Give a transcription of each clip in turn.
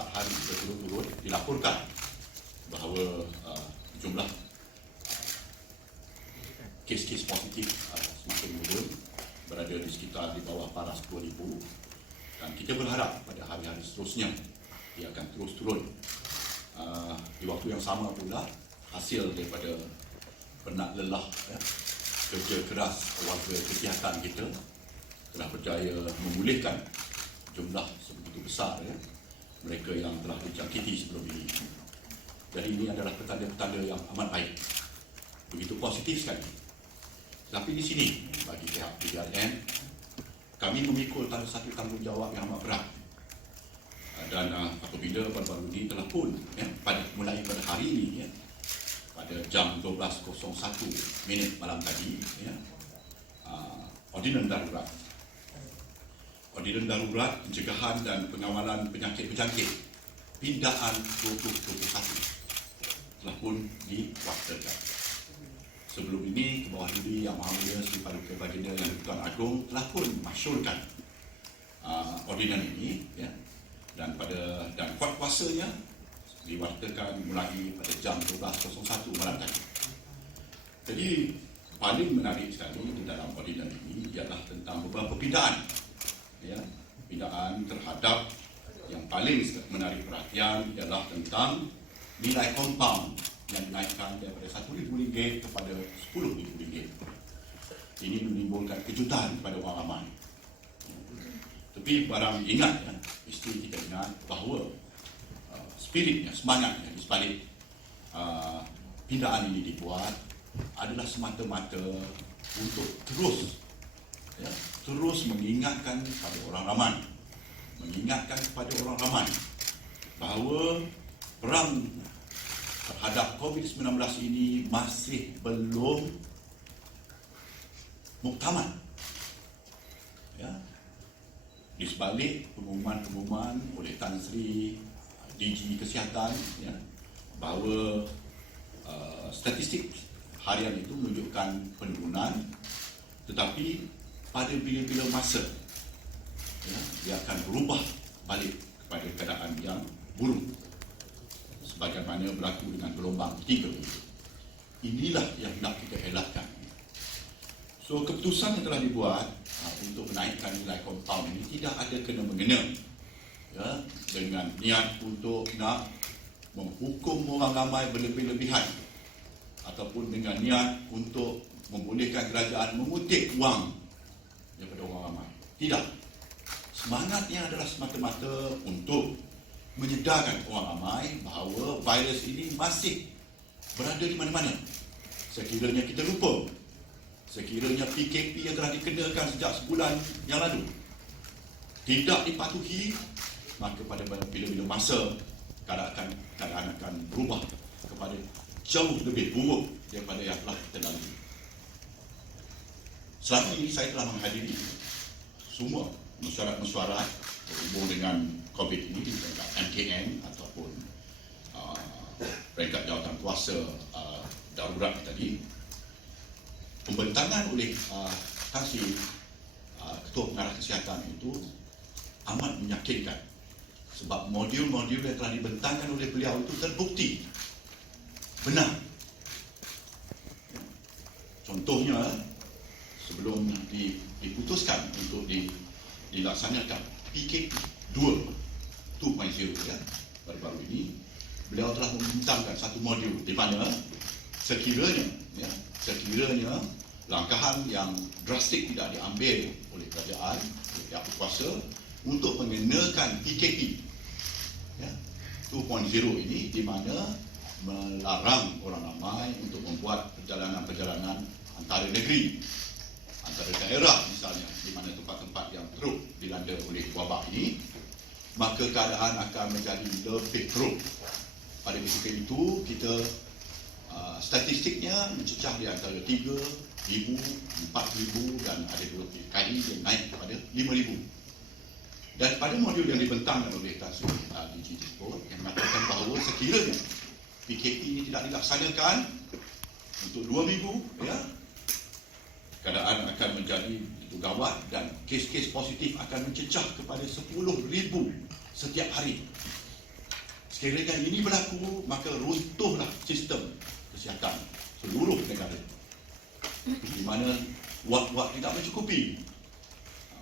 4 hari berturut-turut dilaporkan bahawa jumlah kes-kes positif semakin menurun, berada di sekitar di bawah paras 2,000, dan kita berharap pada hari-hari seterusnya ia akan terus turun. Di waktu yang sama pula, hasil daripada penat lelah kerja keras warga kesihatan kita telah berjaya memulihkan jumlah sebegitu besar mereka yang telah dijangkiti sebelum ini. Jadi ini adalah petanda-petanda yang amat baik, begitu positif sekali. Tapi di sini bagi pihak PDRM, kami memikul satu tanggungjawab yang amat berat. Dan apabila baru-baru ini telah pun mulai pada hari ini pada jam 12.01 malam tadi, Ordinan Darurat Pencegahan dan Pengawalan Penyakit Berjangkit Pindaan 2021 telah pun diwakilkan. Sebelum ini, Ke Bawah Duli Yang Maha Mulia Sri Paduka Baginda Yang Di-Pertuan Agong telah pun masyurkan ordinan ini, dan kuat kuasanya diwakilkan mulai pada jam 12.01 malam tadi. Jadi paling menarik sekali di dalam ordinan ini ialah tentang beberapa pindaan, pindaan terhadap yang paling menarik perhatian ialah tentang nilai compound yang dinaikkan daripada RM1,000 kepada RM10,000. Ini menimbulkan kejutan kepada orang ramai. Tapi barang ingat, mesti kita ingat bahawa spiritnya, semangatnya di sebalik pindaan ini dibuat adalah semata-mata untuk terus mengingatkan kepada orang ramai, bahawa perang terhadap COVID-19 ini masih belum muktamad. Di sebalik pengumuman oleh Tan Sri DG Kesihatan, bahawa statistik harian itu menunjukkan penurunan, tetapi pada bila-bila masa dia akan berubah balik kepada keadaan yang buruk, sebagaimana berlaku dengan gelombang 3 ini. Inilah yang nak kita elakkan. So, keputusan yang telah dibuat untuk menaikkan nilai compound ini tidak ada kena-mengena dengan niat untuk nak menghukum orang ramai berlebih-lebihan, ataupun dengan niat untuk membolehkan kerajaan mengutip wang daripada orang ramai. Tidak. Semangatnya adalah semata-mata untuk menyedarkan orang ramai bahawa virus ini masih berada di mana-mana. Sekiranya kita lupa, sekiranya PKP yang telah dikenakan sejak sebulan yang lalu tidak dipatuhi, maka pada bila-bila masa keadaan akan berubah kepada jauh lebih buruk daripada yang telah kita lalui. Selama ini saya telah menghadiri semua mesyuarat berhubung dengan COVID ini di peringkat MKN ataupun peringkat jawatan kuasa darurat tadi. Pembentangan oleh Tan Sri Ketua Pengarah Kesihatan itu amat meyakinkan, sebab modul-modul yang telah dibentangkan oleh beliau itu terbukti benar. Contohnya, sebelum diputuskan untuk dilaksanakan PKP 2.0 baru-baru ini, beliau telah membentangkan satu modul di mana sekiranya langkahan yang drastik tidak diambil oleh kerajaan, oleh pihak berkuasa untuk mengenakan PKP 2.0 ini, di mana melarang orang ramai untuk membuat perjalanan-perjalanan antara negeri, antara daerah misalnya, di mana tempat-tempat yang teruk dilanda oleh wabak ini, maka keadaan akan menjadi lebih teruk. Pada ketika itu, kita statistiknya mencecah di antara 3,000, 4,000 dan ada 2 kali yang naik kepada 5,000. Dan pada modul yang dibentangkan oleh Tan Sri DG tersebut yang mengatakan bahawa sekiranya PKP ini tidak dilaksanakan untuk 2 minggu, keadaan akan menjadi begitu gawat dan kes-kes positif akan mencecah kepada 10,000 setiap hari. sekiranya ini berlaku, maka runtuhlah sistem kesihatan seluruh negara, di mana wad-wad tidak mencukupi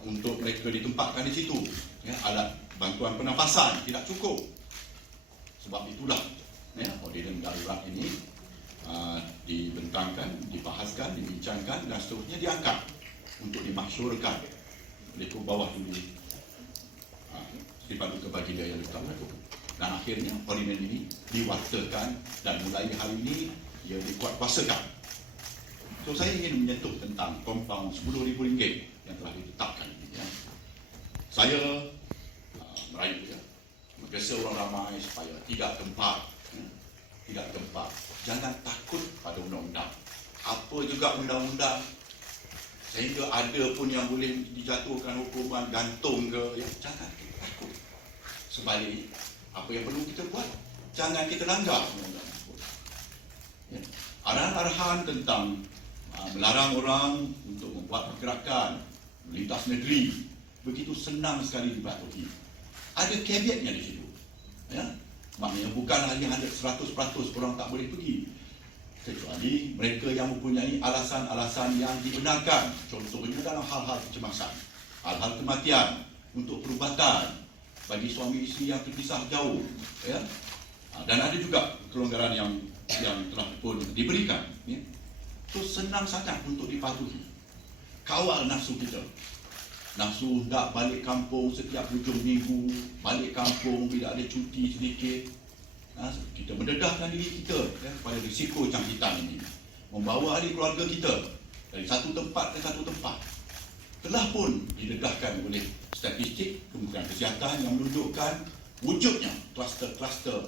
untuk mereka ditempatkan di situ. Alat bantuan pernafasan tidak cukup. Sebab itulah ordinan darurat ini dibentangkan, dibahaskan, dibincangkan dan seterusnya diangkat untuk dimasyurkan oleh bawah dulu Dibantu Kebajikan yang utama itu. Dan akhirnya ordinan ini diwakilkan dan mulai hari ini ia dikuatkuasakan. So saya ingin menyentuh tentang kompaun RM10,000 yang telah ditetapkan ini. Saya merayu menggesa orang ramai supaya tidak gempar, jangan takut pada undang-undang. Apa juga undang-undang, sehingga ada pun yang boleh dijatuhkan hukuman gantung ke, jangan kita takut. Sebaliknya, apa yang perlu kita buat, jangan kita langgar undang-undang tersebut. Arahan-arahan tentang melarang orang untuk membuat pergerakan melintas negeri begitu senang sekali dipatuhi. Ada caveatnya di situ. Maknanya bukan hanya 100% orang tak boleh pergi, kecuali mereka yang mempunyai alasan-alasan yang dibenarkan. Contohnya dalam hal-hal kecemasan, hal-hal kematian, untuk perubatan bagi suami isteri yang terpisah jauh, dan ada juga kelonggaran yang telah pun diberikan. So senang sangat untuk dipatuhi. Kawal nafsu kita. Nafsu hendak balik kampung setiap hujung minggu, balik kampung bila ada cuti sedikit. Kita mendedahkan diri kita pada risiko jangkitan ini, membawa ahli keluarga kita dari satu tempat ke satu tempat. Telah pun didedahkan oleh statistik Kementerian Kesihatan yang menunjukkan wujudnya kluster-kluster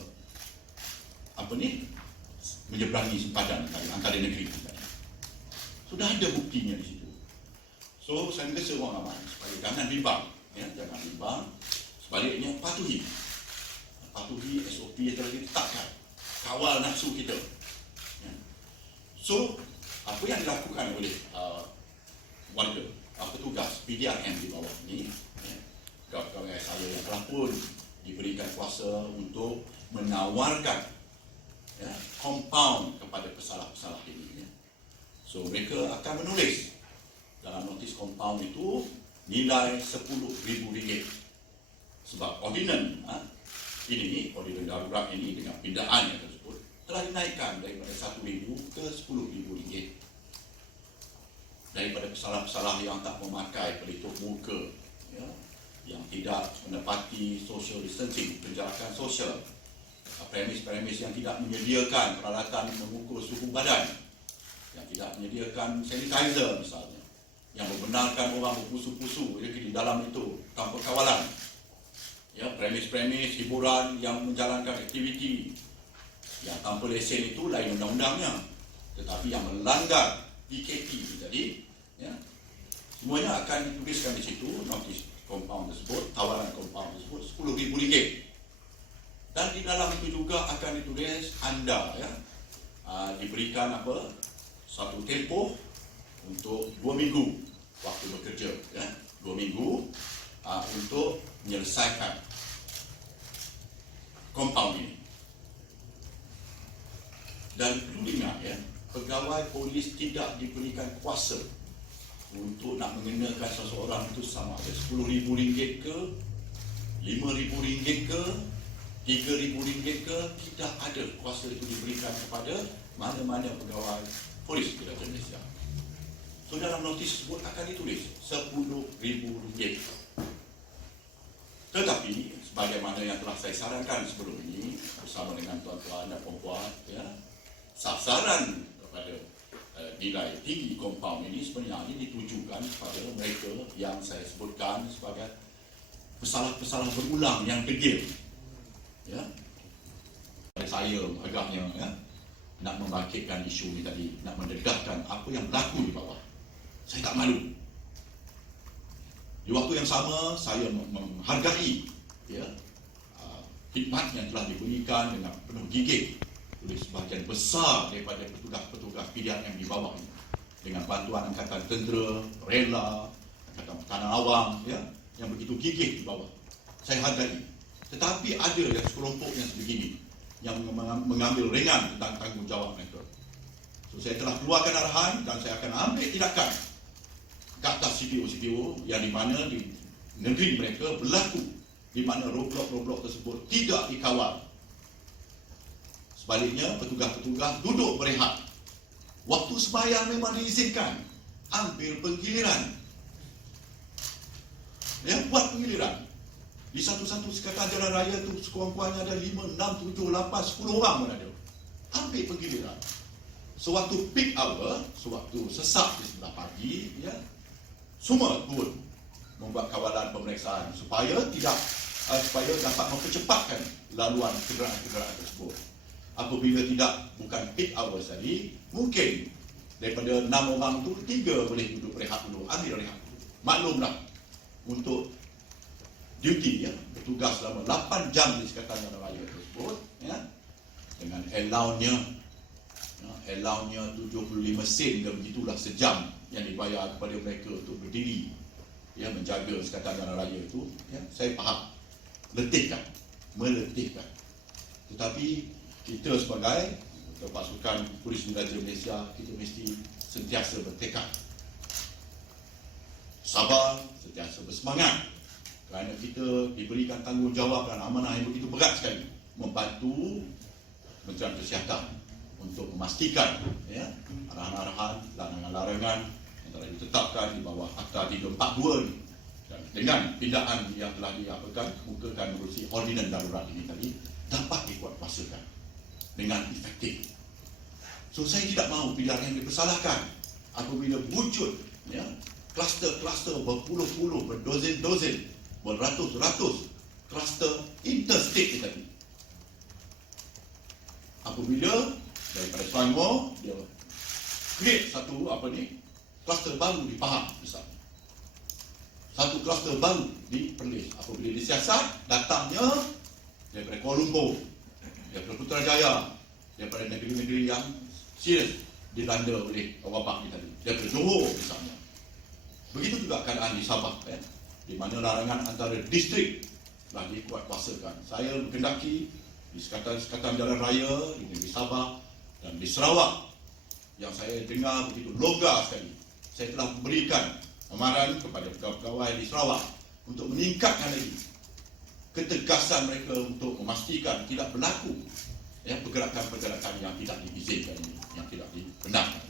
menyeberangi sempadan antara negeri kita. Sudah ada buktinya di situ. So saya menggesa orang ramai supaya jangan bimbang, jangan bimbang. Sebaliknya patuhi SOP yang telah ditetapkan, kawal nafsu kita. So apa yang dilakukan oleh warga, petugas PDRM di bawah ini, kawan-kawan saya yang telah pun diberikan kuasa untuk menawarkan kompaun kepada pesalah-pesalah ini. So mereka akan menulis dalam notis kompaun itu nilai RM10,000. Sebab ordinan ordinan darurat ini dengan pindahannya tersebut telah dinaikkan daripada RM1,000 ke RM10,000. Daripada pesalah-pesalah yang tak memakai pelitup muka, yang tidak menepati social distancing, penjarakan sosial, premis-premis yang tidak menyediakan peralatan mengukur suhu badan, yang tidak menyediakan sanitizer misalnya, yang membenarkan orang berpusu-pusu di dalam itu tanpa kawalan, premis-premis hiburan yang menjalankan aktiviti yang tanpa lesen itu lain undang-undangnya, tetapi yang melanggar PKP tadi, semuanya akan dituliskan di situ notis kompaun tersebut, tawaran kompaun tersebut RM10,000. Dan di dalam itu juga akan ditulis anda diberikan satu tempoh untuk 2 minggu waktu bekerja, 2 minggu untuk menyelesaikan kompaun ini. Dan perlu diingat, pegawai polis tidak diberikan kuasa untuk nak mengenakan seseorang itu sama ada RM10,000 ke, RM5,000 ke, RM3,000 ke, tidak ada kuasa itu diberikan kepada mana-mana pegawai polis di Malaysia. So dalam notis tersebut akan ditulis RM10,000. Tetapi sebagaimana yang telah saya sarankan sebelum ini bersama dengan tuan-tuan dan puan-puan, sasaran kepada nilai tinggi kompaun ini sebenarnya ditujukan kepada mereka yang saya sebutkan sebagai pesalah-pesalah berulang yang degil. Saya agaknya nak membangkitkan isu ini tadi, nak mendedahkan apa yang berlaku di bawah. Saya tak malu. Di waktu yang sama saya menghargai khidmat yang telah diberikan dengan penuh gigih oleh sebahagian besar daripada petugas-petugas PDRM di bawah ini, dengan bantuan Angkatan Tentera, Rela, Angkatan Pertahanan Awam, yang begitu gigih di bawah. Saya hargai. Tetapi ada yang sekelompok yang sebegini yang mengambil ringan tentang tanggungjawab mereka. So, saya telah keluarkan arahan dan saya akan ambil tindakan ke atas CPO-CPO yang di mana di negeri mereka berlaku di mana roadblock tersebut tidak dikawal. Sebaliknya, petugas-petugas duduk berehat. Waktu sembahyang memang diizinkan. Ambil penggiliran. Buat penggiliran. Di satu-satu sekatan jalan raya tu sekurang-kurangnya ada 5, 6, 7, 8, 10 orang pun ada. Ambil penggiliran. Sewaktu peak hour, sewaktu sesak di sebelah pagi, semua turun membuat kawalan pemeriksaan supaya dapat mempercepatkan laluan kenderaan-kenderaan tersebut. Apabila bukan peak hour tadi, mungkin daripada 6 orang tu 3 boleh duduk rehat dulu, ambil rehat dulu. Maklumlah, untuk duty bertugas selama 8 jam di sekatan jalan raya tersebut, dengan allowance-nya 75 sen dan begitulah sejam yang dibayar kepada mereka untuk berdiri menjaga sekatan jalan raya itu, saya faham meletihkan. Tetapi kita sebagai pasukan Polis Diraja Malaysia, kita mesti sentiasa bertekad, sabar, sentiasa bersemangat, kerana kita diberikan tanggungjawab dan amanah yang begitu berat sekali membantu Kementerian Kesihatan untuk memastikan arahan-arahan, larangan-larangan yang telah ditetapkan di bawah Akta 342 ni, dan dengan pindaan yang telah dikemukakan melalui ordinan darurat ini tadi dapat dikuatkuasakan dengan efektif. So, saya tidak mahu pilihan yang dipersalahkan apabila wujud kluster-kluster berpuluh-puluh, berdozen-dozen, beratus-ratus kluster interstate tadi. Apabila daripada Selangor dia create satu kluster baru di Pahang misalnya, satu kluster baru di Perlis. Apabila disiasat, datangnya daripada Kuala Lumpur, daripada Putrajaya, daripada negeri-negeri yang serius dilanda oleh wabak ini tadi, daripada Johor misalnya. Begitu juga keadaan di Sabah, di mana larangan antara distrik telah dikuatkuasakan. Saya berkendaki di sekatan jalan raya di negeri Sabah dan di Sarawak yang saya dengar begitu longgar sekali. Saya telah memberikan amaran kepada pegawai-pegawai di Sarawak untuk meningkatkan lagi ketegasan mereka untuk memastikan tidak berlaku pergerakan-pergerakan yang tidak diizinkan ini, yang tidak dibenarkan.